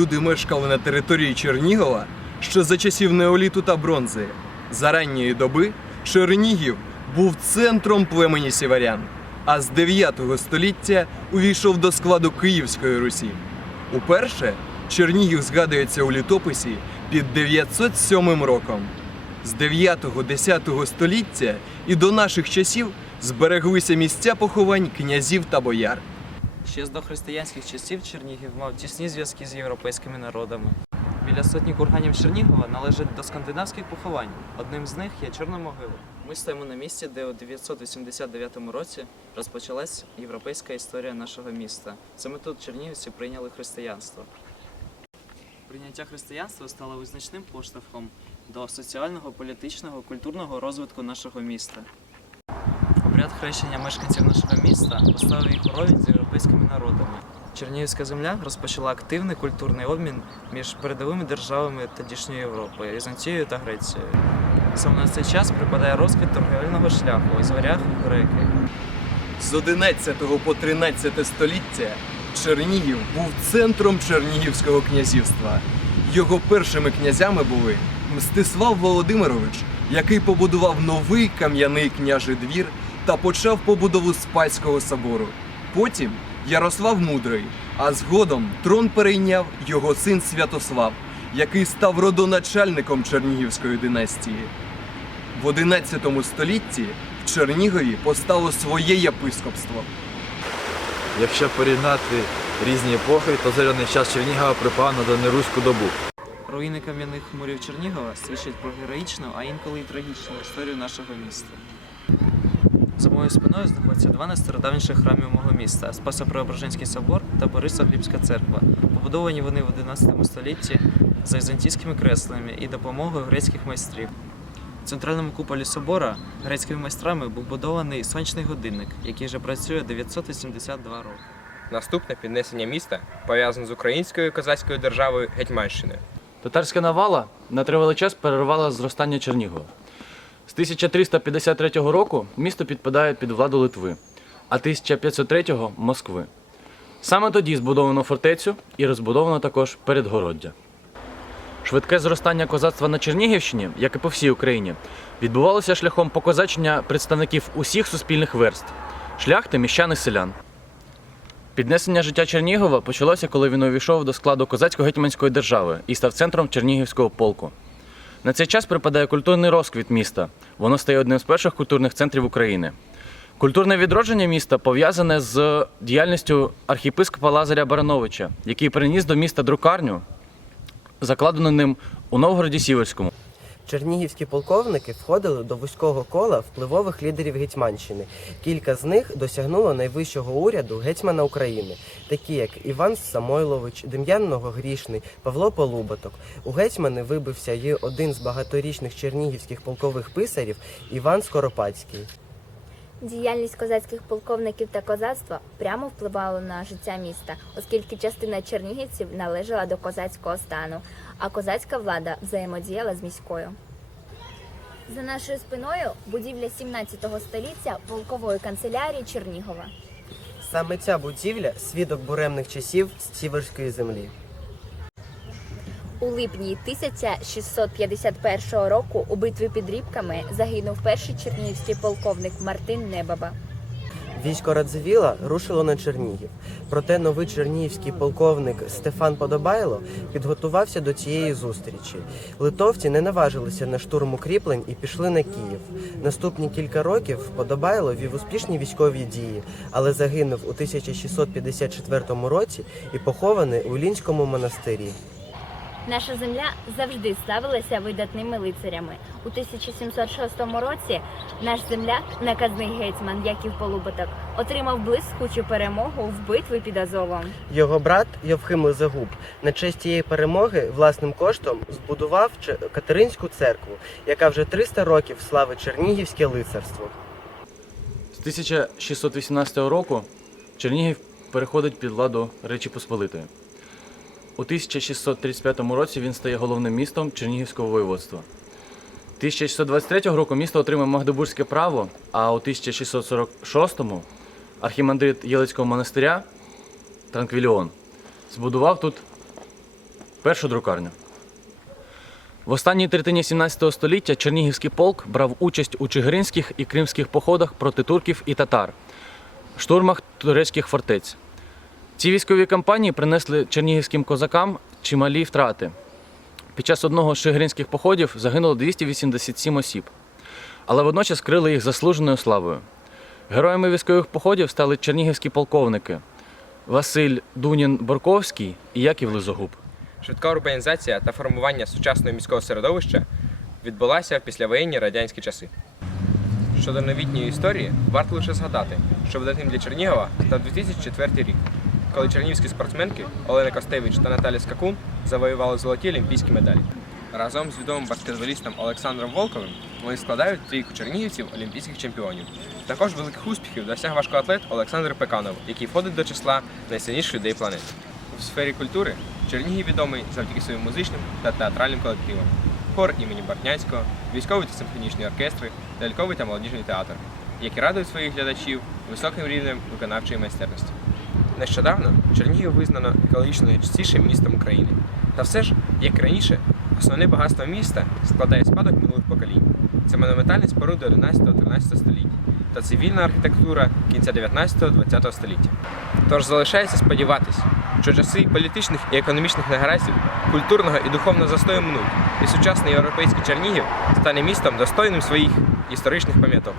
люди мешкали на території Чернігова ще за часів неоліту та бронзи. За ранньої доби Чернігів був центром племені сіверян, а з 9 століття увійшов до складу Київської Русі. Уперше Чернігів згадується у літописі під 907 роком. З 9-10 століття і до наших часів збереглися місця поховань князів та бояр. Ще з дохристиянських часів Чернігів мав тісні зв'язки з європейськими народами. Біля сотні курганів Чернігова належать до скандинавських поховань. Одним з них є Чорна могила. Ми стоїмо на місці, де у 989 році розпочалась європейська історія нашого міста. Саме тут чернігівці прийняли християнство. Прийняття християнства стало визначним поштовхом до соціального, політичного, культурного розвитку нашого міста. Обряд хрещення мешканців нашого міста поставив їх уровень з європейськими народами. Чернігівська земля розпочала активний культурний обмін між передовими державами тодішньої Європи Візантією та Грецією. Саме на цей час припадає розквіт торговельного шляху із варяг греки. З 11 по 13 століття Чернігів був центром Чернігівського князівства. Його першими князями були Мстислав Володимирович, який побудував новий кам'яний княжий двір та почав побудову Спаського собору. Потім Ярослав Мудрий, а згодом трон перейняв його син Святослав, який став родоначальником Чернігівської династії. В 11 столітті в Чернігові постало своє єпископство. Якщо порівняти різні епохи, то зоряний час Чернігова припав на давньоруську добу. Руїни кам'яних мурів Чернігова свідчать про героїчну, а інколи й трагічну історію нашого міста. За моєю спиною знаходяться два найстародавніших храмів мого міста Спасо-Преображенський собор та Борисоглібська церква. Побудовані вони в 11 столітті за візантійськими кресленнями і допомогою грецьких майстрів. В центральному куполі собора грецькими майстрами був будований сонячний годинник, який вже працює 982 роки. Наступне піднесення міста пов'язане з українською козацькою державою Гетьманщини. Татарська навала на тривалий час перервала зростання Чернігова. З 1353 року місто підпадає під владу Литви, а 1503-го Москви. Саме тоді збудовано фортецю і розбудовано також передгороддя. Швидке зростання козацтва на Чернігівщині, як і по всій Україні, відбувалося шляхом покозачення представників усіх суспільних верств шляхти, міщан селян. Піднесення життя Чернігова почалося, коли він увійшов до складу козацько-гетьманської держави і став центром Чернігівського полку. На цей час припадає культурний розквіт міста. Воно стає одним з перших культурних центрів України. Культурне відродження міста пов'язане з діяльністю архієпископа Лазаря Барановича, який приніс до міста друкарню, закладену ним у Новгороді Сіверському. Чернігівські полковники входили до вузького кола впливових лідерів Гетьманщини. Кілька з них досягнуло найвищого уряду гетьмана України, такі як Іван Самойлович, Дем'ян Ногогрішний, Павло Полуботок. У гетьмани вибився й один з багаторічних чернігівських полкових писарів Іван Скоропадський. Діяльність козацьких полковників та козацтва прямо впливала на життя міста, оскільки частина чернігівців належала до козацького стану, а козацька влада взаємодіяла з міською. За нашою спиною будівля 17 століття полкової канцелярії Чернігова. Саме ця будівля свідок буремних часів Стіверської землі. У липні 1651 року у битві під Рібками загинув перший чернігівський полковник Мартин Небаба. Військо Радзивіла рушило на Чернігів. Проте новий чернігівський полковник Стефан Подобайло підготувався до цієї зустрічі. Литовці не наважилися на штурм укріплень і пішли на Київ. Наступні кілька років Подобайло вів успішні військові дії, але загинув у 1654 році і похований у Лінському монастирі. Наша земля завжди славилася видатними лицарями. У 1706 році наш земляк, наказний гетьман Яків Полуботок, отримав блискучу перемогу в битві під Азовом. Його брат Йовхим Лизагуб на честь цієї перемоги власним коштом збудував Катеринську церкву, яка вже 300 років славить чернігівське лицарство. З 1618 року Чернігів переходить під владу Речі Посполитої. У 1635 році він стає головним містом Чернігівського воєводства. 1623 року місто отримає Магдебурзьке право, а у 1646-му архімандрит Єлицького монастиря Транквіліон збудував тут Першу друкарню. В останній третині 17 століття Чернігівський полк брав участь у чигиринських і кримських походах проти турків і татар, штурмах турецьких фортець. Ці військові кампанії принесли чернігівським козакам чималі втрати. Під час одного з чигиринських походів загинуло 287 осіб, але водночас крили їх заслуженою славою. Героями військових походів стали чернігівські полковники Василь Дунін Борковський і Яків Лизогуб. Швидка урбанізація та формування сучасного міського середовища відбулася в післявоєнні радянські часи. Щодо новітньої історії, варто лише згадати, що видатним для Чернігова став 2004 рік, коли чернігівські спортсменки Олена Костевич та Наталя Скакун завоювали золоті олімпійські медалі. Разом з відомим баскетболістом Олександром Волковим вони складають трійку чернігівців олімпійських чемпіонів. Також великих успіхів досяг важкоатлет Олександр Пеканов, який входить до числа найсильніших людей планети. У сфері культури Чернігів відомий завдяки своїм музичним та театральним колективам. Хор імені Бартнянського, військовий та симфонічні оркестри, ляльковий та молодіжний театр, які радують своїх глядачів високим рівнем виконавчої майстерності. Нещодавно Чернігів визнано екологічно найчистішим містом України. Та все ж, як раніше, основне багатство міста складає спадок минулих поколінь. Це монументальні споруди 11-13 століть та цивільна архітектура кінця 19-20 століття. Тож залишається сподіватися, що часи політичних і економічних негараздів, культурного і духовного застою минуть, і сучасний європейський Чернігів стане містом достойним своїх історичних пам'яток.